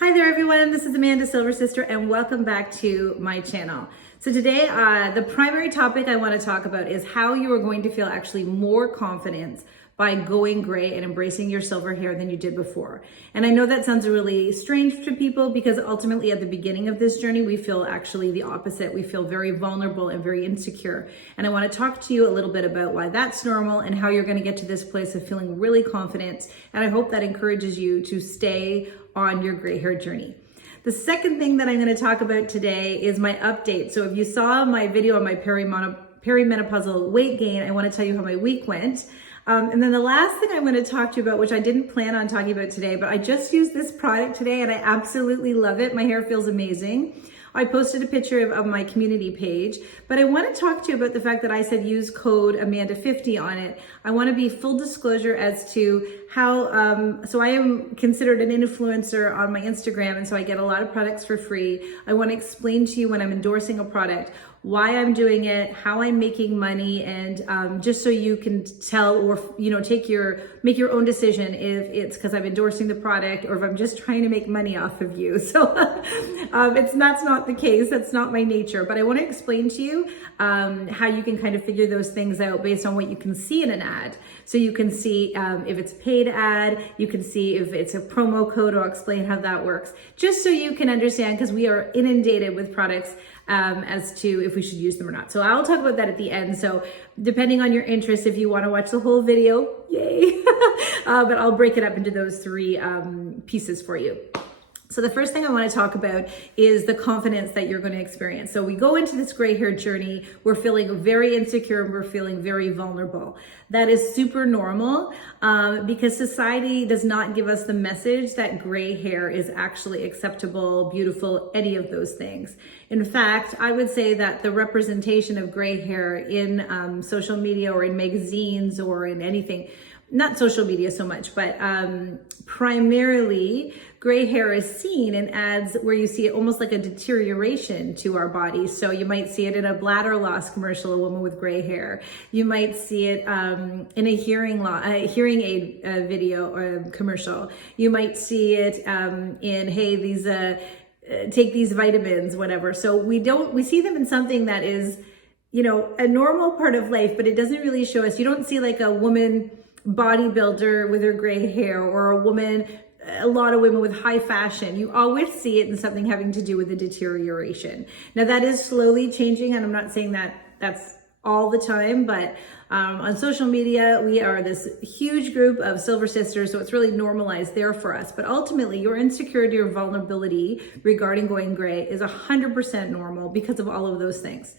Hi there everyone, this is Amanda Silver Sister and welcome back to my channel. So today the primary topic I want to talk about is how you are going to feel actually more confidence by going gray and embracing your silver hair than you did before. And I know that sounds really strange to people because ultimately at the beginning of this journey we feel actually the opposite. We feel very vulnerable and very insecure. And I want to talk to you a little bit about why that's normal and how you're going to get to this place of feeling really confident. And I hope that encourages you to stay on your gray hair journey. The second thing that I'm going to talk about today is my update. So if you saw my video on my perimenopausal weight gain, I want to tell you how my week went. And then the last thing I'm going to talk to you about, which I didn't plan on talking about today, but I just used this product today and I absolutely love it. My hair feels amazing. I posted a picture of my community page, but I want to talk to you about the fact that I said use code Amanda50 on it. I want to be full disclosure as to how, so I am considered an influencer on my Instagram, and so I get a lot of products for free. I want to explain to you when I'm endorsing a product, why I'm doing it, how I'm making money, and just so you can tell or make your own decision if it's because I'm endorsing the product or if I'm just trying to make money off of you. So that's not the case. That's not my nature. But I want to explain to you how you can kind of figure those things out based on what you can see in an ad. So you can see if it's a paid ad, you can see if it's a promo code. I'll explain how that works, just so you can understand, because we are inundated with products as to if we should use them or not. So I'll talk about that at the end. So depending on your interest, if you want to watch the whole video, yay. But I'll break it up into those three pieces for you. So the first thing I want to talk about is the confidence that you're going to experience. So we go into this gray hair journey, we're feeling very insecure and we're feeling very vulnerable. That is super normal because society does not give us the message that gray hair is actually acceptable, beautiful, any of those things. In fact, I would say that the representation of gray hair in social media or in magazines or in anything, not social media so much, but primarily gray hair is seen in ads where you see it almost like a deterioration to our bodies. So you might see it in a bladder loss commercial, a woman with gray hair. You might see it in a hearing aid video or commercial. You might see it in, hey, these take these vitamins, whatever. So we see them in something that is, a normal part of life, but it doesn't really show us. You don't see like a woman bodybuilder with her gray hair or a lot of women with high fashion. You always see it in something having to do with the deterioration. Now that is slowly changing, and I'm not saying that that's all the time, but on social media, we are this huge group of silver sisters, so it's really normalized there for us. But ultimately, your insecurity or vulnerability regarding going gray is 100% normal because of all of those things.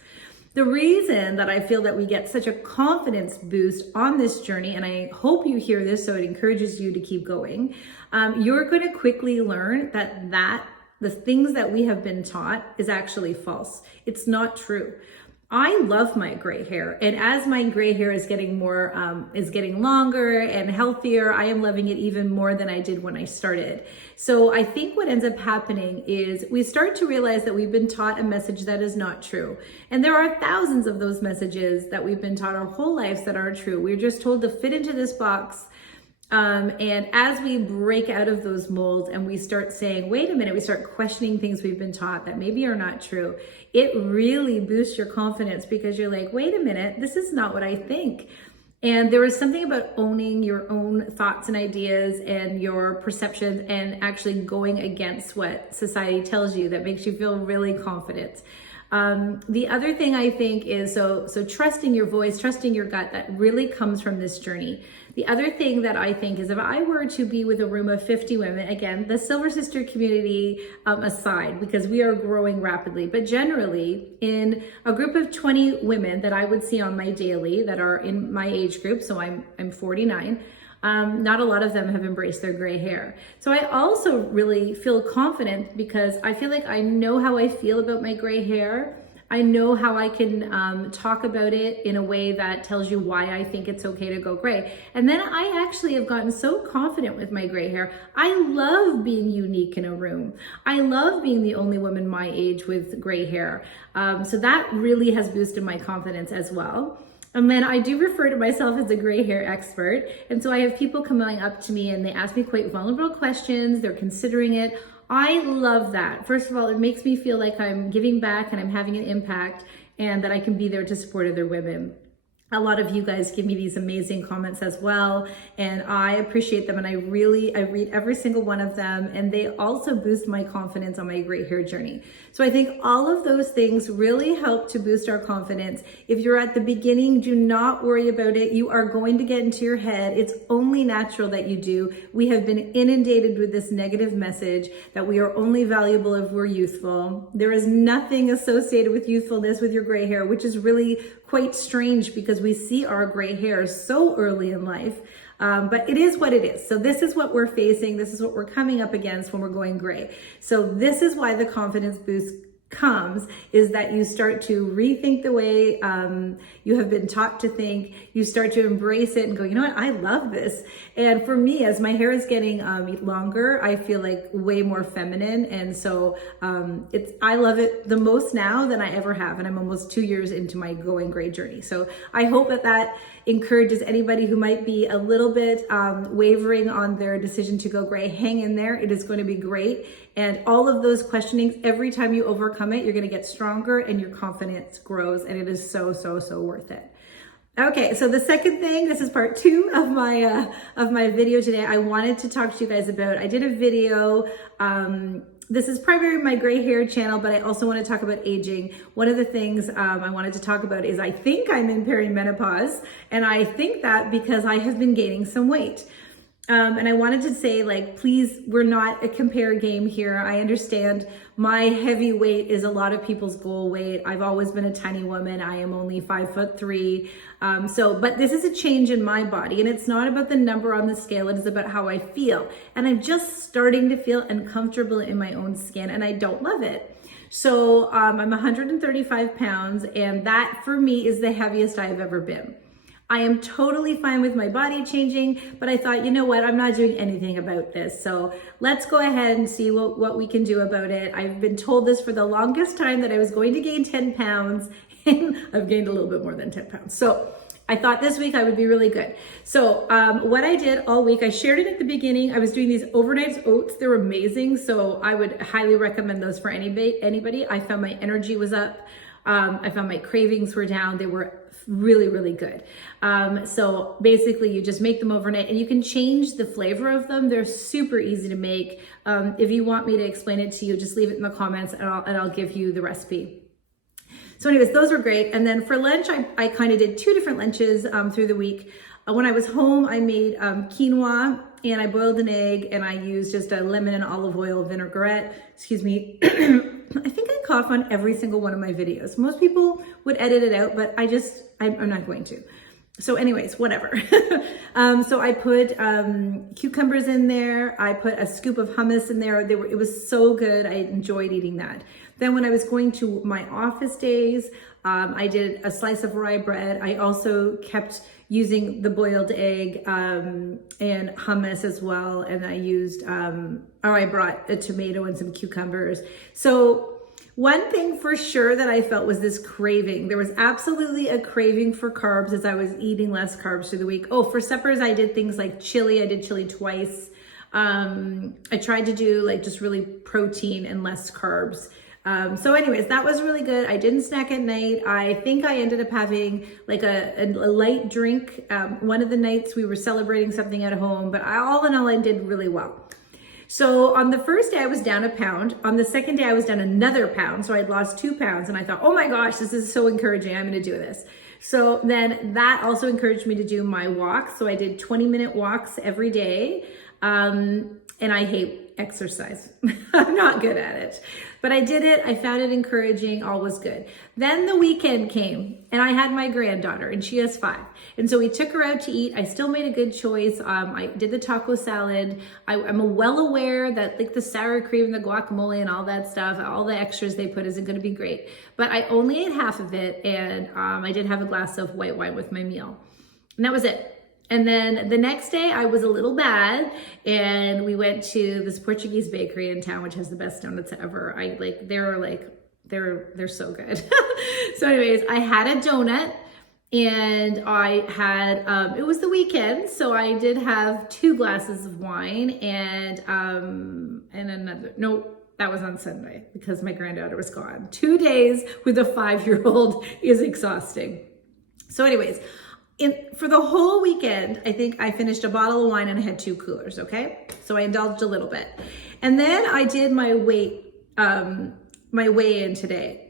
The reason that I feel that we get such a confidence boost on this journey, and I hope you hear this so it encourages you to keep going, you're going to quickly learn that the things that we have been taught is actually false. It's not true. I love my gray hair, and as my gray hair is getting longer and healthier, I am loving it even more than I did when I started. So I think what ends up happening is we start to realize that we've been taught a message that is not true. And there are thousands of those messages that we've been taught our whole lives that aren't true. We're just told to fit into this box. And as we break out of those molds and we start saying, wait a minute, we start questioning things we've been taught that maybe are not true, it really boosts your confidence because you're like, wait a minute, this is not what I think. And there is something about owning your own thoughts and ideas and your perceptions and actually going against what society tells you that makes you feel really confident. The other thing I think is, so trusting your voice, trusting your gut, that really comes from this journey. The other thing that I think is if I were to be with a room of 50 women, again, the Silver Sister community aside, because we are growing rapidly, but generally in a group of 20 women that I would see on my daily that are in my age group, so I'm 49, not a lot of them have embraced their gray hair. So I also really feel confident because I feel like I know how I feel about my gray hair. I know how I can talk about it in a way that tells you why I think it's okay to go gray. And then I actually have gotten so confident with my gray hair. I love being unique in a room. I love being the only woman my age with gray hair. So that really has boosted my confidence as well. And then I do refer to myself as a gray hair expert. And so I have people coming up to me and they ask me quite vulnerable questions. They're considering it. I love that. First of all, it makes me feel like I'm giving back and I'm having an impact and that I can be there to support other women. A lot of you guys give me these amazing comments as well, and I appreciate them, and I read every single one of them, and they also boost my confidence on my gray hair journey. So I think all of those things really help to boost our confidence. If you're at the beginning, do not worry about it. You are going to get into your head. It's only natural that you do. We have been inundated with this negative message that we are only valuable if we're youthful. There is nothing associated with youthfulness with your gray hair, which is really quite strange because we see our gray hair so early in life, but it is what it is. So this is what we're facing. This is what we're coming up against when we're going gray. So this is why the confidence boost comes, is that you start to rethink the way you have been taught to think. You start to embrace it and go, you know what, I love this. And for me, as my hair is getting longer, I feel like way more feminine. And so I love it the most now than I ever have. And I'm almost 2 years into my going gray journey. So I hope that encourages anybody who might be a little bit wavering on their decision to go gray. Hang in there. It is going to be great. And all of those questionings, every time you overcome it, you're going to get stronger and your confidence grows, and it is so, so, so worth it. Okay, so the second thing, this is part 2 of my video today. I wanted to talk to you guys about, I did a video, this is primarily my gray hair channel, but I also want to talk about aging. One of the things I wanted to talk about is I think I'm in perimenopause, and I think that because I have been gaining some weight. And I wanted to say, like, please, we're not a compare game here. I understand my heavy weight is a lot of people's goal weight. I've always been a tiny woman. I am only 5'3". But this is a change in my body, and it's not about the number on the scale. It is about how I feel. And I'm just starting to feel uncomfortable in my own skin, and I don't love it. So I'm 135 pounds, and that for me is the heaviest I've ever been. I am totally fine with my body changing, but I thought, you know what, I'm not doing anything about this. So let's go ahead and see what we can do about it. I've been told this for the longest time that I was going to gain 10 pounds, and I've gained a little bit more than 10 pounds. So I thought this week I would be really good. So what I did all week, I shared it at the beginning. I was doing these overnight oats. They're amazing. So I would highly recommend those for anybody. I found my energy was up. I found my cravings were down. They were really, really good. So basically you just make them overnight, and you can change the flavor of them. They're super easy to make. If you want me to explain it to you, just leave it in the comments, and I'll give you the recipe. So anyways, those were great. And then for lunch, I kind of did 2 different lunches through the week. When I was home, I made quinoa, and I boiled an egg, and I used just a lemon and olive oil vinaigrette. Excuse me. I think I cough on every single one of my videos. Most people would edit it out, but I'm not going to. So anyways, whatever. So I put cucumbers in there. I put a scoop of hummus in there. It was so good. I enjoyed eating that. Then when I was going to my office days, I did a slice of rye bread. I also kept using the boiled egg and hummus as well. And I brought a tomato and some cucumbers. So one thing for sure that I felt was this craving. There was absolutely a craving for carbs as I was eating less carbs through the week. Oh, for suppers, I did things like chili. I did chili twice. I tried to do like just really protein and less carbs. So anyways, that was really good. I didn't snack at night. I think I ended up having like a light drink. One of the nights we were celebrating something at home, but all in all, I did really well. So on the first day I was down 1 pound. On the second day I was down another pound. So I'd lost 2 pounds, and I thought, oh my gosh, this is so encouraging. I'm going to do this. So then that also encouraged me to do my walks. So I did 20-minute walks every day. And I hate exercise. I'm not good at it, but I did it. I found it encouraging. All was good. Then the weekend came, and I had my granddaughter, and she has 5. And so we took her out to eat. I still made a good choice. I did the taco salad. I'm well aware that like the sour cream, the guacamole, and all that stuff, all the extras they put isn't going to be great. But I only ate half of it, and I did have a glass of white wine with my meal, and that was it. And then the next day I was a little bad, and we went to this Portuguese bakery in town, which has the best donuts ever. They're so good. So anyways, I had a donut. And I had, it was the weekend, so I did have 2 glasses of wine and another, no, that was on Sunday because my granddaughter was gone. 2 days with a 5-year-old is exhausting. So anyways, for the whole weekend, I think I finished a bottle of wine and I had 2 coolers, okay? So I indulged a little bit. And then I did my weigh-in today.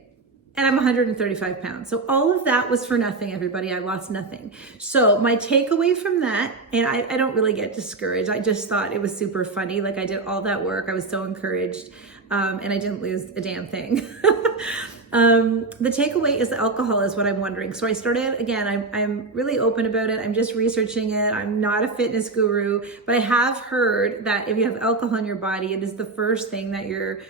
And I'm 135 pounds. So all of that was for nothing, everybody. I lost nothing. So my takeaway from that, and I don't really get discouraged. I just thought it was super funny. Like I did all that work. I was so encouraged. And I didn't lose a damn thing. The takeaway is the alcohol is what I'm wondering. So I started, again, I'm really open about it. I'm just researching it. I'm not a fitness guru, but I have heard that if you have alcohol in your body, it is the first thing that your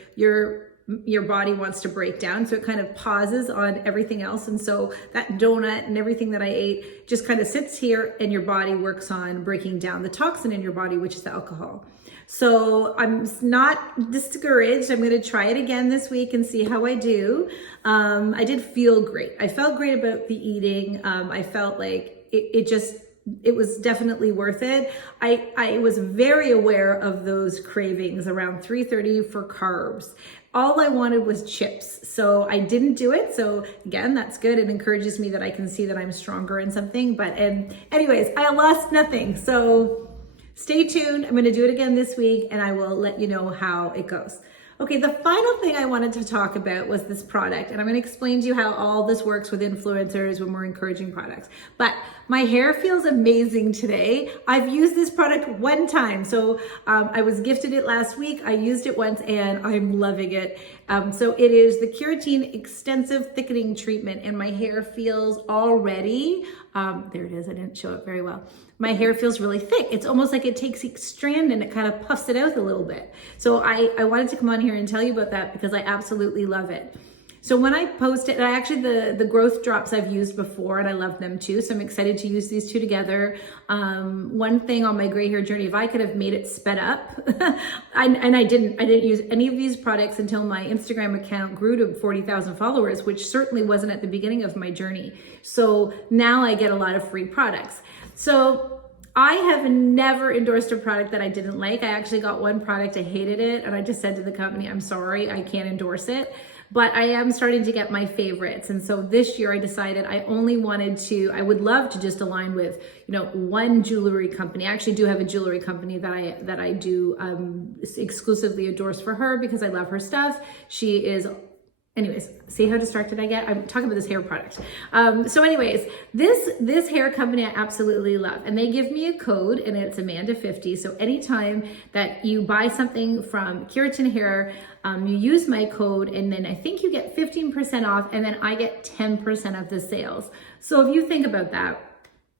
body wants to break down. So it kind of pauses on everything else. And so that donut and everything that I ate just kind of sits here and your body works on breaking down the toxin in your body, which is the alcohol. So I'm not discouraged. I'm going to try it again this week and see how I do. I did feel great. I felt great about the eating. I felt like it was definitely worth it. I was very aware of those cravings around 3:30 for carbs. All I wanted was chips. So I didn't do it. So again, that's good. It encourages me that I can see that I'm stronger in something. And anyways, I lost nothing. So stay tuned. I'm going to do it again this week and I will let you know how it goes. Okay, the final thing I wanted to talk about was this product, and I'm going to explain to you how all this works with influencers when we're encouraging products. But my hair feels amazing today. I've used this product one time. So I was gifted it last week. I used it once and I'm loving it. So it is the Keratin Extensive Thickening Treatment, and my hair feels already, there it is, I didn't show it very well. My hair feels really thick. It's almost like it takes each strand and it kind of puffs it out a little bit. So I wanted to come on here and tell you about that because I absolutely love it. So when I post it, and the growth drops I've used before and I love them too. So I'm excited to use these 2 together. One thing on my gray hair journey, if I could have made it sped up, I didn't use any of these products until my Instagram account grew to 40,000 followers, which certainly wasn't at the beginning of my journey. So now I get a lot of free products. So I have never endorsed a product that I didn't like. I actually got one product, I hated it, and I just said to the company, I'm sorry, I can't endorse it. But I am starting to get my favorites. And so this year I decided I would love to just align with, one jewelry company. I actually do have a jewelry company that I do exclusively endorse for her because I love her stuff. She is, anyways, see how distracted I get? I'm talking about this hair product. So anyways, this hair company I absolutely love. And they give me a code and it's Amanda50. So anytime that you buy something from Keratin Hair, you use my code and then I think you get 15% off and then I get 10% of the sales. So if you think about that,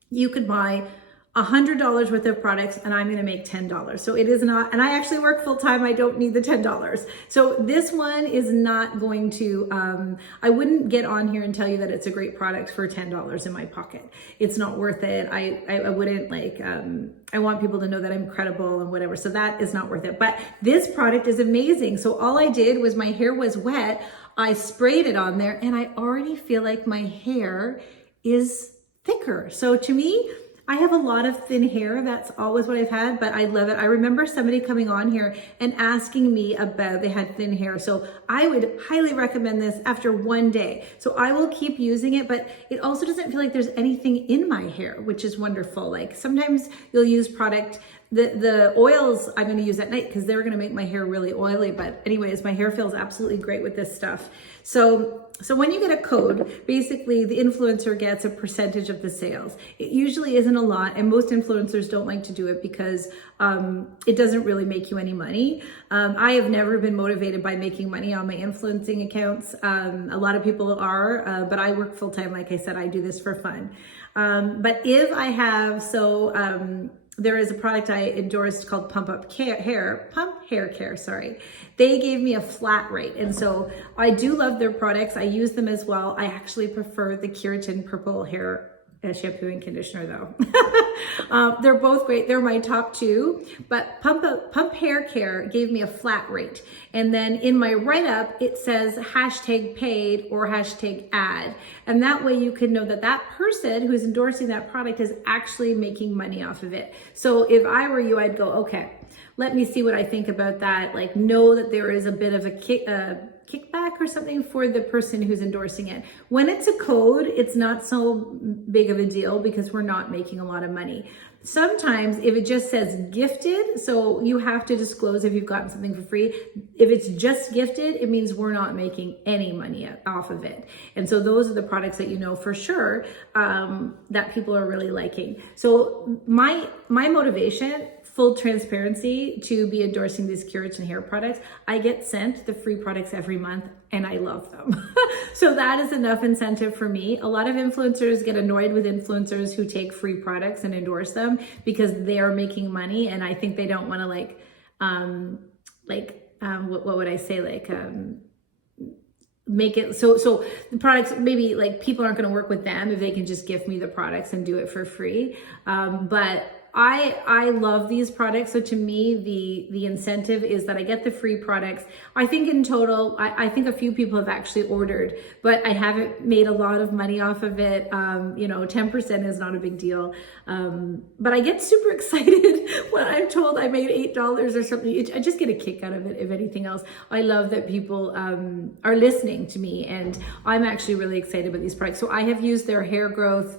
you could buy $100 worth of products and I'm going to make $10. So it is not, and I actually work full time. I don't need the $10. So this one is not going to, I wouldn't get on here and tell you that it's a great product for $10 in my pocket. It's not worth it. I wouldn't I want people to know that I'm credible and whatever. So that is not worth it. But this product is amazing. So all I did was my hair was wet. I sprayed it on there and I already feel like my hair is thicker. So to me, I have a lot of thin hair. That's always what I've had, but I love it. I remember somebody coming on here and asking me about they had thin hair. So I would highly recommend this after one day. So I will keep using it, but it also doesn't feel like there's anything in my hair, which is wonderful. Like sometimes you'll use product, the oils I'm going to use at night because they're going to make my hair really oily. But anyways, my hair feels absolutely great with this stuff. So when you get a code, basically the influencer gets a percentage of the sales. It usually isn't a lot, and most influencers don't like to do it because it doesn't really make you any money. I have never been motivated by making money on my influencing accounts. A lot of people are, but I work full time. Like I said, I do this for fun. But if I have, there is a product I endorsed called Pump Hair Care, sorry. They gave me a flat rate. And so I do love their products. I use them as well. I actually prefer the Keratin Purple Hair shampoo and conditioner though. They're both great. They're my top two, but Pump Hair Care gave me a flat rate. And then in my write-up, it says #paid or #ad. And that way you can know that that person who's endorsing that product is actually making money off of it. So if I were you, I'd go, okay, let me see what I think about that. Like, know that there is a bit of a kickback or something for the person who's endorsing it. When it's a code, it's not so big of a deal because we're not making a lot of money. Sometimes if it just says gifted, so you have to disclose if you've gotten something for free. If it's just gifted, it means we're not making any money off of it. And so those are the products that you know for sure that people are really liking. So my motivation, full transparency, to be endorsing these keratin hair products, I get sent the free products every month and I love them. So that is enough incentive for me. A lot of influencers get annoyed with influencers who take free products and endorse them because they're making money, and I think they don't want to what would I say, make it so the products, maybe like people aren't going to work with them if they can just give me the products and do it for free. But I love these products. So to me, the incentive is that I get the free products. I think in total, I think a few people have actually ordered, but I haven't made a lot of money off of it. 10% is not a big deal. But I get super excited when I'm told I made $8 or something. I just get a kick out of it, if anything else. I love that people are listening to me, and I'm actually really excited about these products. So I have used their hair growth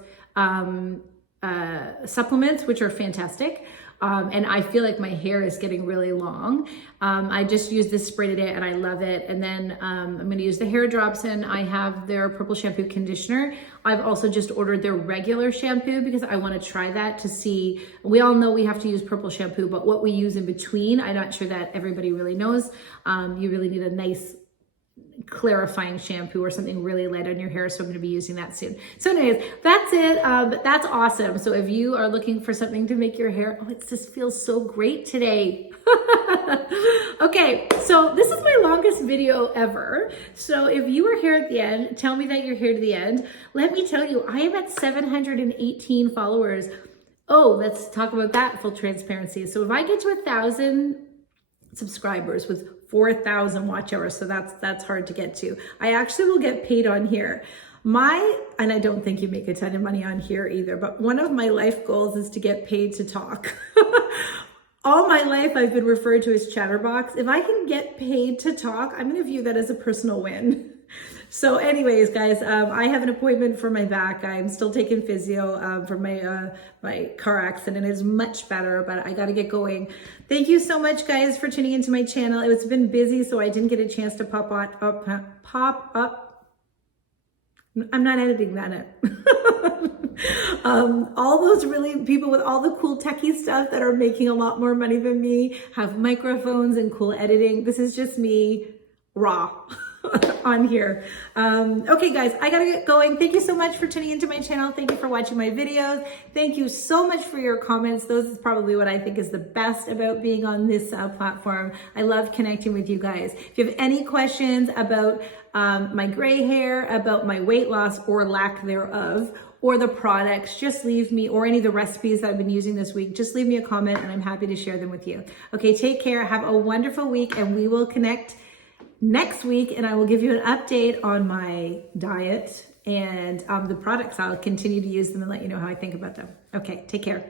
supplements, which are fantastic. And I feel like my hair is getting really long. I just used this spray today and I love it. And then I'm going to use the hair drops, and I have their purple shampoo conditioner. I've also just ordered their regular shampoo because I want to try that to see. We all know we have to use purple shampoo, but what we use in between, I'm not sure that everybody really knows. You really need a nice clarifying shampoo or something really light on your hair, so I'm going to be using that soon. So anyways, that's it. That's awesome. So if you are looking for something to make your hair, it just feels so great today. Okay, so this is my longest video ever. So if you were here at the end, tell me that you're here to the end. Let me tell you, I am at 718 followers. Oh, let's talk about that, full transparency. So if I get to 1,000 subscribers with 4,000 watch hours, so that's hard to get to, I actually will get paid on here. And I don't think you make a ton of money on here either, but one of my life goals is to get paid to talk. All my life I've been referred to as chatterbox. If I can get paid to talk, I'm going to view that as a personal win. So anyways, guys, I have an appointment for my back. I'm still taking physio from my car accident. It's much better, but I got to get going. Thank you so much, guys, for tuning into my channel. It's been busy, so I didn't get a chance to pop up. I'm not editing that in. All those really people with all the cool techie stuff that are making a lot more money than me have microphones and cool editing. This is just me raw on here. Okay, guys, I gotta get going. Thank you so much for tuning into my channel. Thank you for watching my videos. Thank you so much for your comments. Those is probably what I think is the best about being on this platform. I love connecting with you guys. If you have any questions about my gray hair, about my weight loss or lack thereof, or the products, just leave me, or any of the recipes that I've been using this week, just leave me a comment and I'm happy to share them with you. Okay, take care. Have a wonderful week, and we will connect next week, and I will give you an update on my diet and the products. I'll continue to use them and let you know how I think about them. Okay, take care.